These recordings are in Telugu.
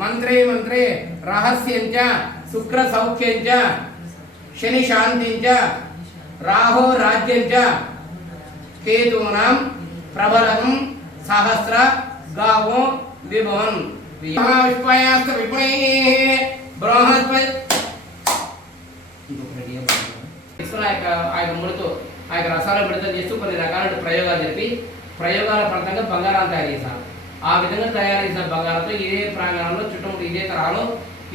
మంత్రే మంత్రే రహస్యంచ శుక్ర సౌఖ్యంచ శని శాంతించ రాహో రాజ్యంచ కేతూనాం ప్రబలం సహస్ర గావో విభవన్. మహావిష్పయాస్త విపణే బృహస్పతి ఆ యొక్క ఆ యొక్క ముడితో ఆ యొక్క రసాలను విడుదల చేస్తూ కొన్ని రకాల ప్రయోగాలు జరిపి ప్రయోగాల ఫలితంగా బంగారాన్ని తయారు చేశారు. ఆ విధంగా తయారు చేసిన బంగారంతో. ఇదే ప్రాంగణంలో చుట్టుముట్టు ఇదే తరాలో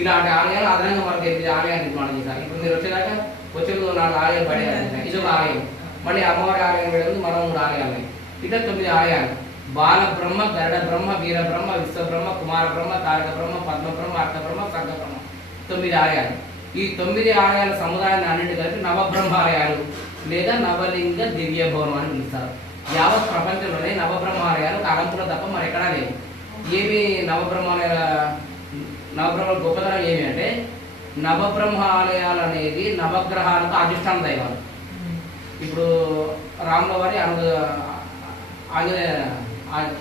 ఇలాంటి ఆలయాలు అదనంగా మనకి ఎనిమిది ఆలయాలు నిర్మాణం చేశారు. ఇప్పుడు మీరు వచ్చేదాకా వచ్చే నాలుగు ఆలయాలు పడే ఇది ఒక ఆలయం. మళ్ళీ అమ్మవారి ఆలయం వెళ్ళి మరో మూడు ఆలయాలు ఇట్లా తొమ్మిది ఆలయాలు. బాల బ్రహ్మ గరుడ బ్రహ్మ వీర బ్రహ్మ విశ్వ బ్రహ్మ కుమార బ్రహ్మ తారక బ్రహ్మ పద్మ బ్రహ్మ అర్ధ బ్రహ్మ సర్గ బ్రహ్మ తొమ్మిది ఆలయాలు. ఈ తొమ్మిది ఆలయాల సముదాయాన్ని అన్నింటి కలిపి నవబ్రహ్మ ఆలయాలు లేదా నవలింగ దివ్య భవనం అని పిలుస్తారు. యావత్ ప్రపంచంలోనే నవబ్రహ్మ ఆలయాలు కాలంపులో తప్ప మరి ఎక్కడా లేవు. ఏమి నవబ్రహ్మాలయాల నవబ్రహ్మ గొప్పతనం ఏమి అంటే నవబ్రహ్మ ఆలయాలు అనేది నవగ్రహాలకు అధిష్టాన దైవాలు. ఇప్పుడు రాముల అను ఆంజనేయ ఆ-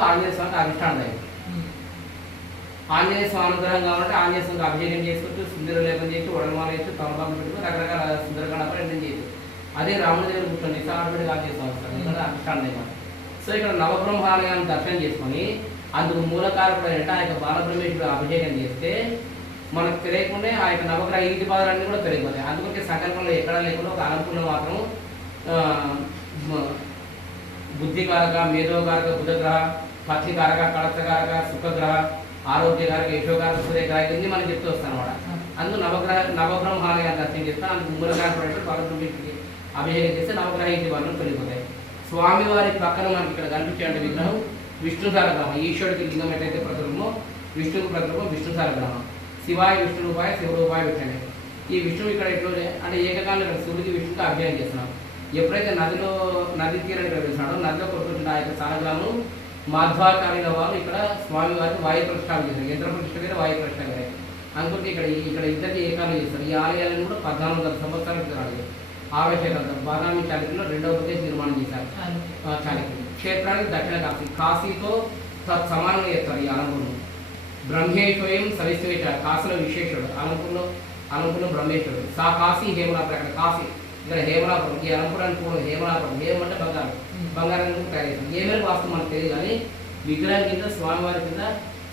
ఆంజనేయ స్వామికి అధిష్టాన దైవం. ఆంజనేయ స్వామి అనుగ్రహం కాబట్టి ఆంజనేయ స్వామికి అభిషేకం చేసుకుంటూ సుందర లేపం చేసి ఉడమాల చేసి తమలపాకు పెట్టుకుని రకరకాల సుందరకాండ ఎన్నం చేయొచ్చు. అదే రాముడి దగ్గర కూర్చొని ఆంజనేయ స్వామి వస్తారు ఎందుకంటే అధిష్టాన సో ఇక్కడ నవబ్రహ్మాలయాన్ని దర్శనం చేసుకొని అందుకు మూలకారకుడైన ఆ యొక్క బాలబ్రహ్మేశ్వరుడు అభిషేకం చేస్తే మనకు తెలియకుండా ఆ యొక్క నవగ్రహ ఇంటి పాదాలన్నీ కూడా పెరిగిపోతాయి అందుకే సంకల్పంలో ఎక్కడా లేకుండా ఒక అలంపులో మాత్రం బుద్ధికారక మేధోకారక బుధగ్రహ పక్షికారక కళత్రకారక సుఖగ్రహ ఆరోగ్యకారక యశోకారక సూర్యగ్రహ ఇవన్నీ మనం చెప్తూ వస్తాం అనమాట అందుకు నవగ్రహ నవబ్రహ్మాలయాన్ని దర్శనం చేస్తాం అందుకు మూలకారకుడైన బాలబ్రహ్మేశ్వరుడికి అభిషేకం చేస్తే నవగ్రహ ఇంటి పాదాలు పెరిగిపోతాయి. స్వామివారి పక్కన మనకి ఇక్కడ కనిపించే విగ్రహం విష్ణు సారగ్రహం ఈశ్వరుడికి లింగం ఎట్లయితే ప్రతిరూపమో విష్ణుకు ప్రతిరూపం విష్ణు సారగ్రహం శివాయ విష్ణు రూపాయ శివరూపాయ విష్ణునే ఈ విష్ణువు ఇక్కడ ఎట్లా అంటే ఏకకాలంలో ఇక్కడ సూర్యుడికి విష్ణుకి అభ్యాయం చేస్తున్నాం ఎప్పుడైతే నదిలో నది తీరాన్ని ఇక్కడ వెళ్తున్నాడో నదిలో కొట్టుకుంటున్న ఆ యొక్క సారగ్రహము మాధ్వాచార్యుల వారు ఇక్కడ స్వామి వారికి వాయు ప్రతిష్టాపన చేశారు. యంత్ర ప్రతిష్ట వాయు ప్రతిష్ట వేరే అనుకుంటే ఇక్కడ ఇక్కడ ఇద్దరికి ఏకాలు చేస్తారు. ఈ ఆలయాలను కూడా పద్నాలుగు వందల సంవత్సరాల క్రితం ఆరో శతాబ్దం బాదామి చాళుక్యులు రెండవ ప్రదేశ్ నిర్మాణం చేశారు. ఆ, చాళుక్యులు క్షేత్రానికి దక్షిణ కాశీ కాశీతో సమానంగా చేస్తారు ఈ అలంపురం బ్రహ్మేశ్వయం సవిశ్వేష కాశీలో విశేషుడు. అలంపురంలో అలంపురంలో బ్రహ్మేశ్వరుడు. సా కాశీ హేమలాపురం అక్కడ కాశీ. ఇక్కడ హేమలాపురం ఈ అలంపురానికి పూర్వం హేమలాపురం హేమ అంటే బంగారం బంగారం తయారు చేస్తారు ఏ మేరకు వాస్తవం మనకు తెలియదు కానీ విగ్రహం కింద స్వామివారి కింద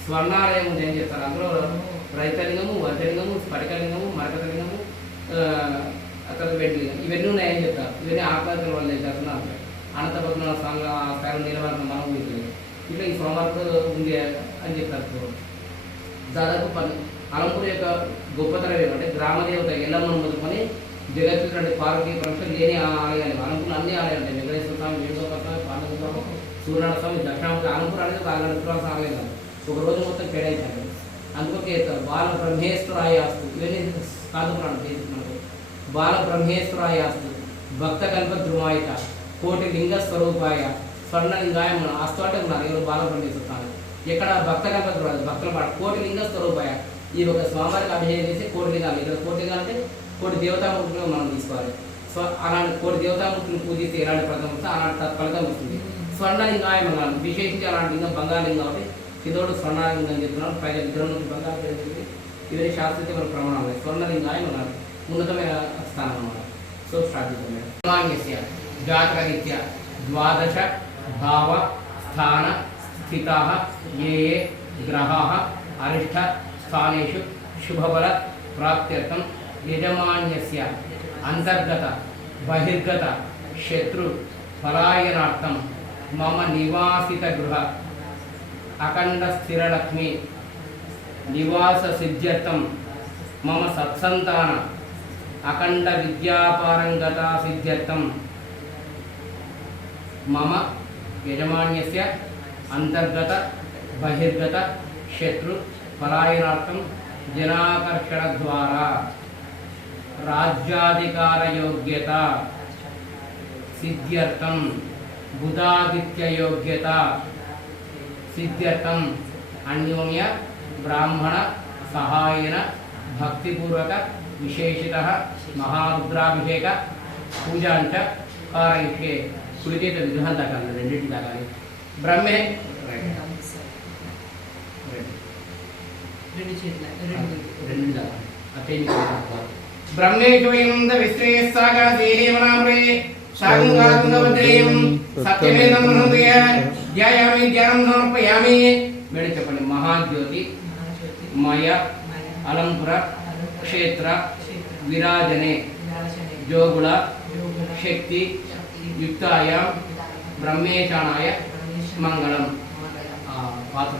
స్వర్ణాలయం ఉంది అని చెప్తారు. అందులో రైతలింగము వజ్రలింగము స్ఫటికలింగము మరకతలింగము అక్కడ పెట్టి ఇవన్నీ ఉన్నాయని చెప్తారు ఇవన్నీ ఆత్మహత్యల వల్ల చేస్తున్నారు అనంతపద్మ స్వామి ఆ స్థాయిలో నిలబడిన మనం ఉంటుంది ఇట్లా ఈ సోమవారం ఉంది అని చెప్తారు దాదాపు పని అలంపూర్ యొక్క గొప్పతనం ఏమంటే గ్రామదేవత ఎల్లమ్మను మొదలుకొని జగత్తున్నటువంటి పార్వతీ పరమేశ్వరం లేని ఆలయాలు అలంపూర్ అన్ని ఆలయాలు ఉంటాయి. వెంకటేశ్వర స్వామి వేణుగోపాల స్వామి పార్వతీ స్వామి సూర్యనారాయణ స్వామి దక్షిణామూర్తి. అలంపూర్ అనేది ఒక ఆలయం ఆలయం కాదు. ఒక రోజు మొత్తం కేటాయించాలి అందుకే బాల బ్రహ్మేశ్వరాయ ఇవన్నీ కాదు పురాణం. బాల బ్రహ్మేశ్వరాయాస్తు భక్త కల్ప ధ్రువాయిత కోటి లింగ స్వరూపాయ స్వర్ణలింగాయ మన ఆస్తు అంటే ఉన్నారు ఎవరు బాల బ్రహ్మేశ్వర స్వామి ఇక్కడ భక్త కల్ప ధ్రువాయి భక్తుల పాట కోటి లింగ స్వరూపాయ ఈ ఒక స్వామివారికి అభిషేకం చేసి కోటి లింగాలు. ఇక్కడ కోటి లింగాలు అంటే కోటి దేవతామూర్తులు మనం తీసుకోవాలి. సో అలాంటి కోటి దేవతామూర్తులను పూజిస్తే ఎలాంటి ఫలితం వస్తే అలాంటి ఫలితం వస్తుంది. స్వర్ణలింగాయ మనాలు విశేషించి అలాంటి లింగం బంగారు లింగం కాబట్టి కిందోడు స్వర్ణలింగం అని చెప్తున్నాడు పైన విగ్రహం నుంచి చెప్పి ఇవన్నీ శాస్త్రీయ ప్రమాణాలు. స్వర్ణలింగాయ మనాలు ఉన్నతమైన స్థానం అన్నమాట సో స్టార్ట్ చేద్దాం మేడం. సామాన్యస్య జాతకరీత్య ద్వాదశ భావ స్థాన స్థితాः ఏ ఏ గ్రహా అరిష్ట స్థానేషు శుభబల ప్రాప్త్యర్థం యజమాన్యస్య అంతర్గత బహిర్గత శత్రు పలాయనార్థం మమ నివాసిత గృహ అఖండ స్థిరలక్ష్మి నివాస సిద్ధ్యర్థం మమ సత్సంతాన అఖండ విద్యాపారంగత సిద్ధ్యర్థం. మమ యజమాన్యస్య అంతర్గత బహిర్గత శత్రు పరాయణార్థం జనాకర్షణ ద్వారా. రాజ్యాధికార యోగ్యత సిద్ధ్యర్థం. బుధాదిత్య యోగ్యత సిద్ధ్యర్థం. అన్యోన్య బ్రాహ్మణ సహాయన భక్తిపూర్వక విశేషిత మహారుద్రాభిషేక పూజాంచ కారయిష్యే కుడిచేత విగ్రహం దాకా రెండింటి దాకా బ్రహ్మే బ్రహ్మేశ్వయంద సత్యమేదం హృదయ. ధ్యాయామి ధ్యానం సమర్పయామి. మేడం చెప్పండి. మహాజ్యోతి మయ. అలంపుర क्षेत्र विराजने ಜೋಗುಳ शक्ति ಯುಕ್ತಾಯ ब्रह्मेचाणाय ಮಂಗಳಂ ಪಾತ್ರ